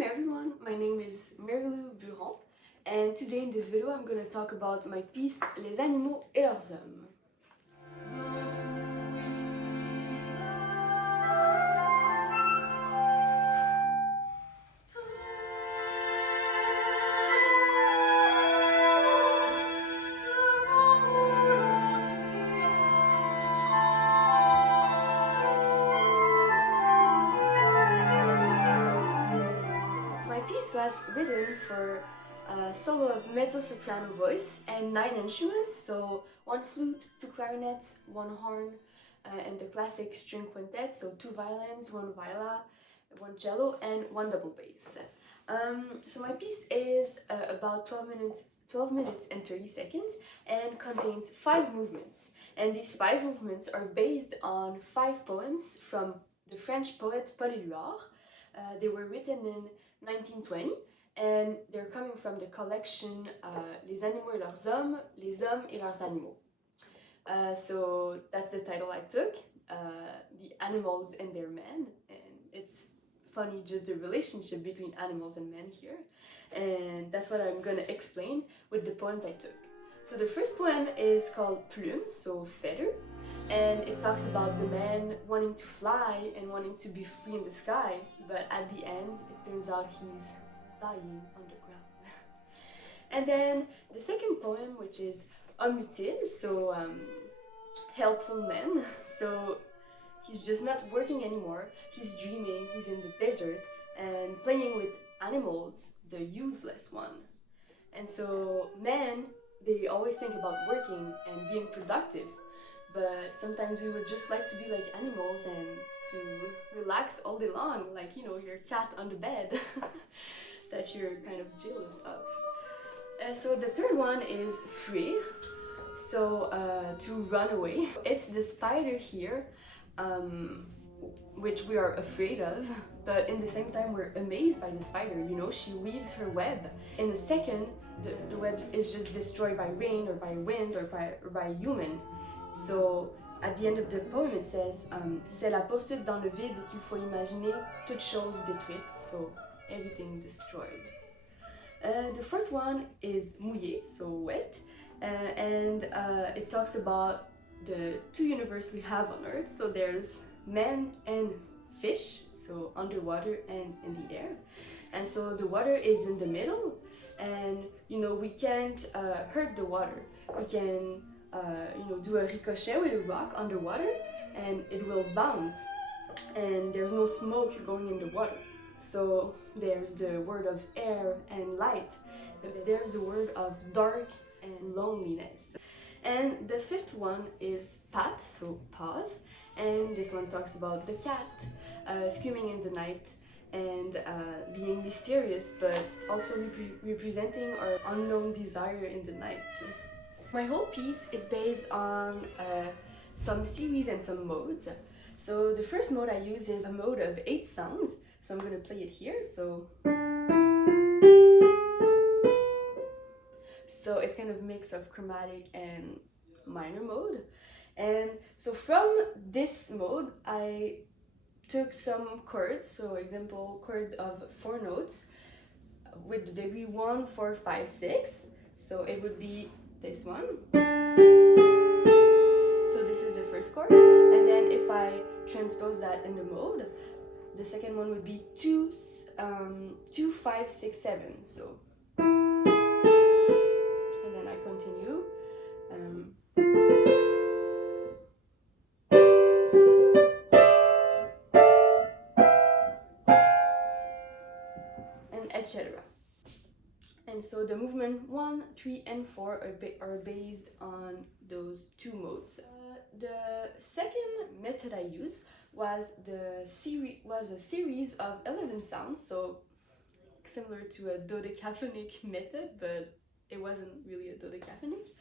Welcome everyone, my name is Marilou Buron and today in this video I'm going to talk about my piece Les Animaux et leurs Hommes. My piece was written for a solo of mezzo-soprano voice and 9 instruments, so 1 flute, 2 clarinets, 1 horn, and the classic string quintet, so 2 violins, 1 viola, 1 cello, and 1 double bass. So my piece is about 12 minutes and 30 seconds and contains 5 movements. And these 5 movements are based on 5 poems from the French poet Paul Éluard. They were written in 1920 and they're coming from the collection Les Animaux et leurs Hommes, Les Hommes et leurs Animaux. So that's the title I took, the animals and their men, and it's funny just the relationship between animals and men here, and that's what I'm gonna explain with the poems I took. So the first poem is called Plume, so feather, and it talks about the man wanting to fly and wanting to be free in the sky, but at the end it turns out he's dying underground. And then the second poem, which is Hommes, so helpful men, so he's just not working anymore, he's dreaming, he's in the desert and playing with animals, the useless one. And so men, they always think about working and being productive, but sometimes we would just like to be like animals and to relax all day long, like, you know, your cat on the bed that you're kind of jealous of. So the third one is fuir, so to run away. It's the spider here, which we are afraid of, but in the same time we're amazed by the spider. You know, she weaves her web. In a second, the web is just destroyed by rain or by wind or by a human. So at the end of the poem it says c'est la poursuite dans le vide qu'il faut imaginer, toute chose détruite, so everything destroyed. The fourth one is mouillé, so wet, and it talks about the 2 universes we have on Earth. So there's man and fish, so underwater and in the air. And so the water is in the middle, and you know, we can't hurt the water. We can you know, do a ricochet with a rock underwater and it will bounce, and there's no smoke going in the water. So there's the word of air and light, there's the word of dark and loneliness. And the fifth one is pat, so pause, and this one talks about the cat screaming in the night and being mysterious, but also representing our unknown desire in the night. My whole piece is based on some series and some modes. So the first mode I use is a mode of 8 sounds, so I'm going to play it here. So it's kind of a mix of chromatic and minor mode. And so from this mode I took some chords, so example chords of 4 notes with the degree 1, 4, 5, 6. So it would be this one. So this is the first chord, and then if I transpose that in the mode, the second one would be 2, 5, 6, 7. So and then I continue. And etc. And so the movement 1, 3, and 4 are based on those 2 modes. The second method I used was a series of 11 sounds, so similar to a dodecaphonic method, but it wasn't really a dodecaphonic.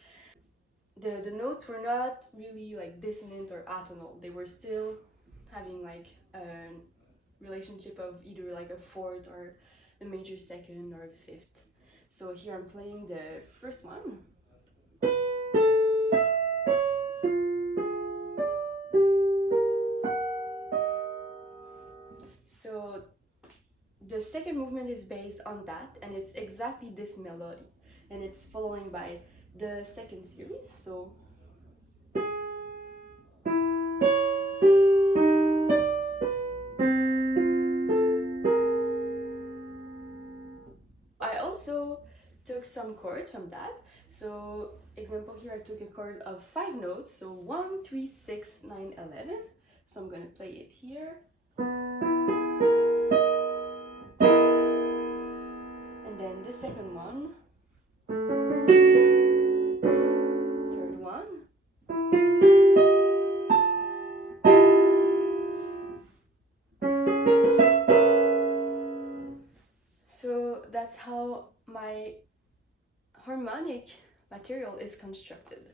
The notes were not really like dissonant or atonal. They were still having like a relationship of either like a fourth or a major second or a fifth. So here I'm playing the first one. So the second movement is based on that, and it's exactly this melody, and it's following by the second series. So I also took some chords from that. So example here, I took a chord of 5 notes, so 1, 3, 6, 9, 11. So I'm gonna play it here. And then the second one. Third one. So that's how my harmonic material is constructed.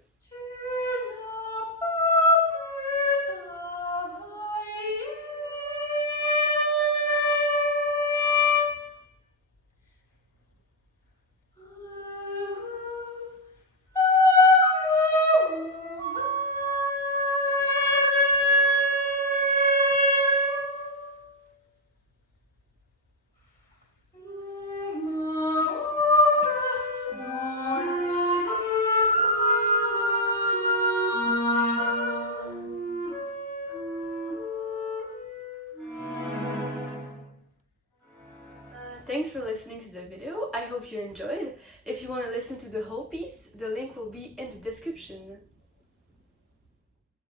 Thanks for listening to the video. I hope you enjoyed. If you want to listen to the whole piece, the link will be in the description.